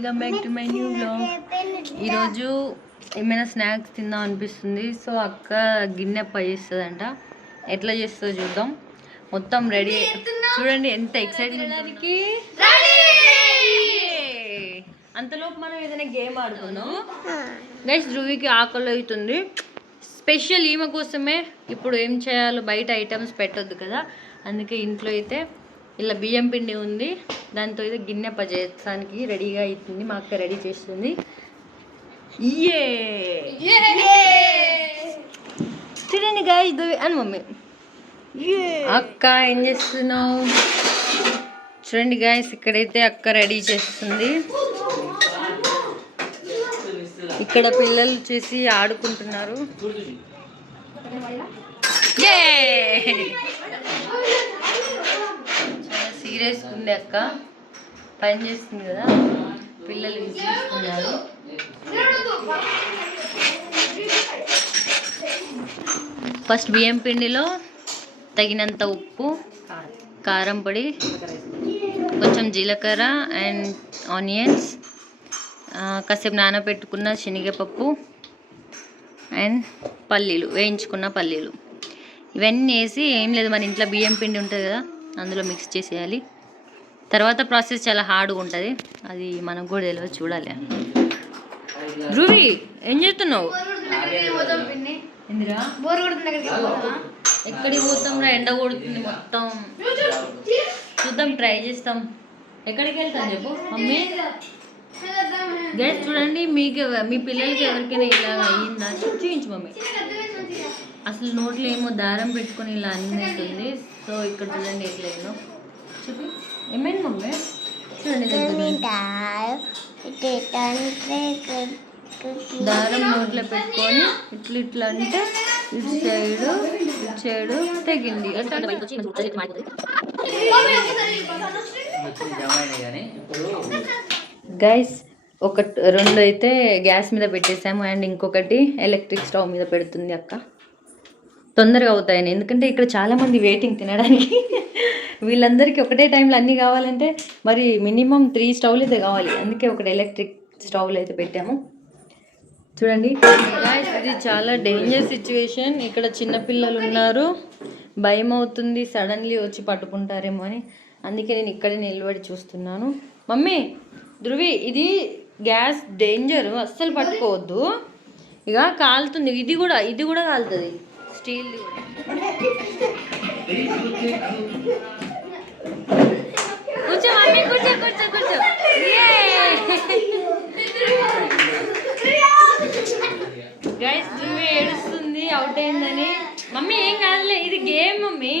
Welcome back to my new blog. ఈరోజు ఏమైనా snacks తిందాం అనిపిస్తుంది. సో అక్క గిన్నె పై చేస్తుందంట. ఎట్లా చేస్తుందో చూద్దాం. మొత్తం రెడీ. చూడండి ఎంత ఎక్సైట్మెంట్. అంతలోపు మనం ఏదైనా గేమ్ ఆడుకుందాం. నెక్స్ట్ ధ్రువికి ఆకలి అవుతుంది. స్పెషల్ ఈమె కోసమే ఇప్పుడు ఏం చేయాలో బయట ఐటమ్స్ పెట్టొద్దు కదా, అందుకే ఇంట్లో అయితే ఇలా బియ్యం పిండి ఉంది. దాంతో అయితే గిన్నె పజేయడానికి రెడీగా అవుతుంది. మా అక్క రెడీ చేస్తుంది. చూడండి గాయ్స్ అని మమ్మీ. అక్క ఏం చేస్తున్నావు? చూడండి గాయ్స్, ఇక్కడైతే అక్క రెడీ చేస్తుంది. ఇక్కడ పిల్లలు చేసి ఆడుకుంటున్నారు. చాలా సీరియస్ ఉంది అక్క, పని చేస్తుంది కదా. పిల్లలు విసిగిస్తున్నారు. ఫస్ట్ బియ్యం పిండిలో తగినంత ఉప్పు, కారం పొడి, కొంచెం జీలకర్ర అండ్ ఆనియన్స్, కాసేపు నానబెట్టుకున్న శనగపప్పు అండ్ పల్లీలు, వేయించుకున్న పల్లీలు, ఇవన్నీ వేసి ఏం లేదు మన ఇంట్లో బియ్యం పిండి ఉంటుంది కదా అందులో మిక్స్ చేసేయాలి. తర్వాత ప్రాసెస్ చాలా హార్డ్గా ఉంటుంది, అది మనకు కూడా తెలియదు, చూడాలి. ధ్రువి ఏం చేస్తున్నావు? ఎక్కడికి పోతాం రా, ఎండ కొడుతుంది మొత్తం. చూద్దాం, ట్రై చేస్తాం. ఎక్కడికి వెళ్తాం చెప్పు మమ్మీ. గైస్ చూడండి, మీకు మీ పిల్లలకి ఎవరికైనా ఇలా అయ్యిందా చూపించు మమ్మీ. అసలు నోట్లో ఏమో దారం పెట్టుకొని ఇలా అనిపిస్తుంది. సో ఇక్కడ చూడండి ఎట్లయిందో చూపి. ఏమైంది మమ్మీ? చూడండి దారం నోట్లో పెట్టుకొని ఇట్లా ఇట్లా అంటే ఇటు సైడు తెగింది. గైస్ రెండు అయితే గ్యాస్ మీద పెట్టేసాము అండ్ ఇంకొకటి ఎలక్ట్రిక్ స్టవ్ మీద పెడుతుంది అక్క. తొందరగా అవుతాయని, ఎందుకంటే ఇక్కడ చాలామంది వెయిటింగ్ తినడానికి. వీళ్ళందరికీ ఒకటే టైంలో అన్నీ కావాలంటే మరి మినిమం 3 స్టవ్లు అయితే కావాలి. అందుకే ఒకటి ఎలక్ట్రిక్ స్టవ్లు అయితే పెట్టాము. చూడండి ఇది చాలా డేంజర్ సిచ్యువేషన్. ఇక్కడ చిన్నపిల్లలు ఉన్నారు, భయం అవుతుంది సడన్లీ వచ్చి పట్టుకుంటారేమో అని. అందుకే నేను ఇక్కడే నిలబడి చూస్తున్నాను. మమ్మీ, ధ్రువి ఇది గ్యాస్ డేంజర్, అస్సలు పట్టుకోవద్దు. ఇక కాలుతుంది. ఇది కూడా కాలుతుంది, స్టీల్. కూర్చో మమ్మీ, కూర్చో. గైస్ ధ్రువి ఏడుస్తుంది అవుట్ అయిందని. మమ్మీ ఏం కాదులే, ఇది గేమ్ మమ్మీ.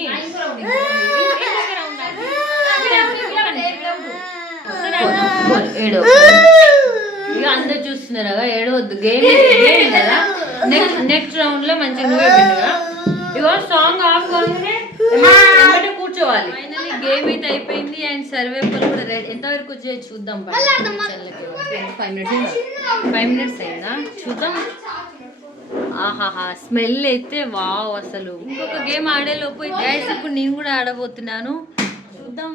ఏడో ఇక అందరు చూస్తున్నారు కదా, ఏడవద్దు. గేమ్ కదా. నెక్స్ట్ రౌండ్ లో మంచిగా నువ్వే విన్నుగా. ఇగో సాంగ్ ఆఫ్ కాగానే వెంబడే కూర్చోవాలి. ఫైనల్లీ గేమ్ అయితే అయిపోయింది అండ్ సర్వేపల్ కూడా రెడీ. ఎంతవరకు వచ్చాయో చూద్దాం. 5 మినిట్స్ అయిందా చూద్దాం. ఆహాహా, స్మెల్ అయితే వావ్ అసలు. ఇంకొక గేమ్ ఆడేలోపు గైస్ ఇప్పుడు నేను కూడా ఆడబోతున్నాను. చూద్దాం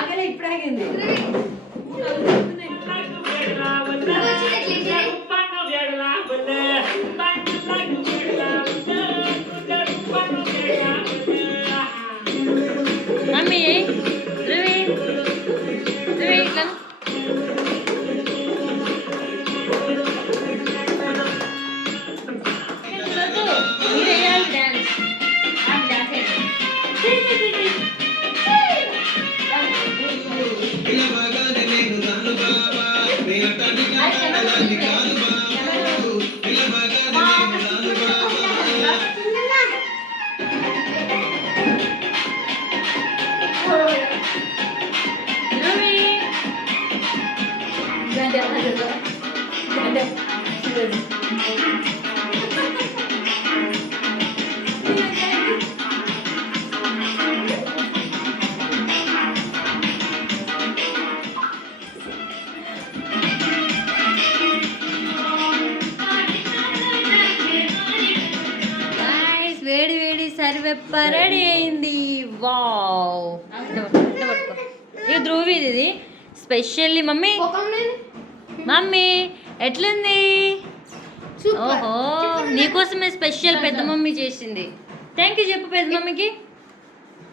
ఆగలే, ఇప్పుడు ఆగింది. మమ్మీ ధ్రువి ఇట్లా డాన్స్. సర్వెప్ప రెడీ అయింది. వావ్, ఇది ధ్రువిది, ఇది స్పెషల్లీ మమ్మీ. మమ్మీ ఎట్లుంది? ఓహో, నీకోసమే స్పెషల్ పెద్ద మమ్మీ చేసింది. థ్యాంక్ యూ చెప్పు పెద్ద మమ్మీకి.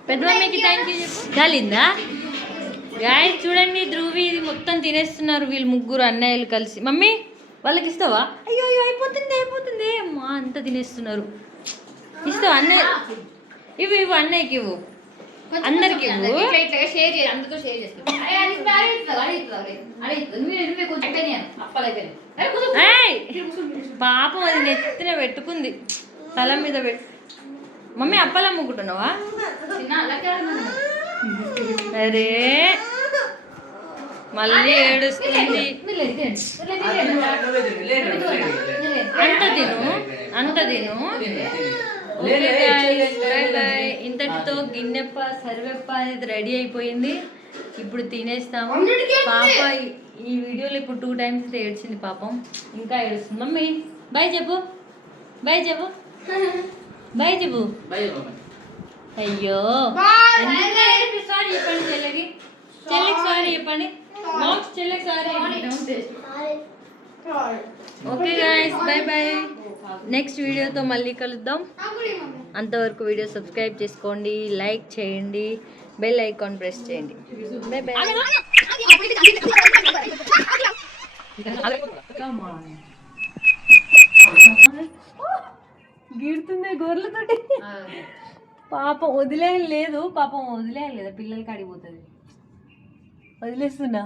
పెద్ద మమ్మీకి థ్యాంక్ యూ చెప్పు. గాలిందా గాయస్? చూడండి, ధ్రువి ఇది మొత్తం తినేస్తున్నారు వీళ్ళు ముగ్గురు అన్నయ్యలు కలిసి. మమ్మీ వాళ్ళకి ఇస్తావా? అయ్యో అయ్యో, అయిపోతుంది అయిపోతుంది అమ్మా, అంతా తినేస్తున్నారు. ఇస్తావా అన్నయ్య? ఇవి ఇవ్వు అన్నయ్యకి, ఇవ్వు అందరికి ఇవ్వు. పాపం అది నెత్తిన పెట్టుకుంది, తల మీద పెట్టు. మమ్మీ అప్పలా ముగ్గుతున్నావా? అరే మళ్ళీ ఏడుస్తుంది. అంత తిను, అంత తిను. Okay guys, bye by. ఇంతటితో గిన్నెప్ప సర్వెప్ప అనేది రెడీ అయిపోయింది. ఇప్పుడు తినేస్తాము. పాప ఈ వీడియోలో ఇప్పుడు 2 times ఏడ్చింది పాపం, ఇంకా ఏడుస్తుంది. మమ్మీ బాయ్ చెప్పు, బాయ్ చెప్పు, బాయ్ చెప్పు. అయ్యో, సారీ చెప్పండి చెల్లెకి, చెల్లికి సారీ చెప్పండి. మామ్స్ చెల్లికి sorry. Okay guys, bye bye. Next వీడియోతో మళ్ళీ కలుద్దాం. అంతవరకు వీడియో సబ్స్క్రైబ్ చేసుకోండి, లైక్ చేయండి, బెల్ ఐకాన్ ప్రెస్ చేయండి. Bye bye. గీడుతుంది గొర్రెలతోటి. పాపం వదిలేయం లేదు, పాపం వదిలేయం లేదా, పిల్లలకి అడిగిపోతుంది. వదిలేస్తున్నా.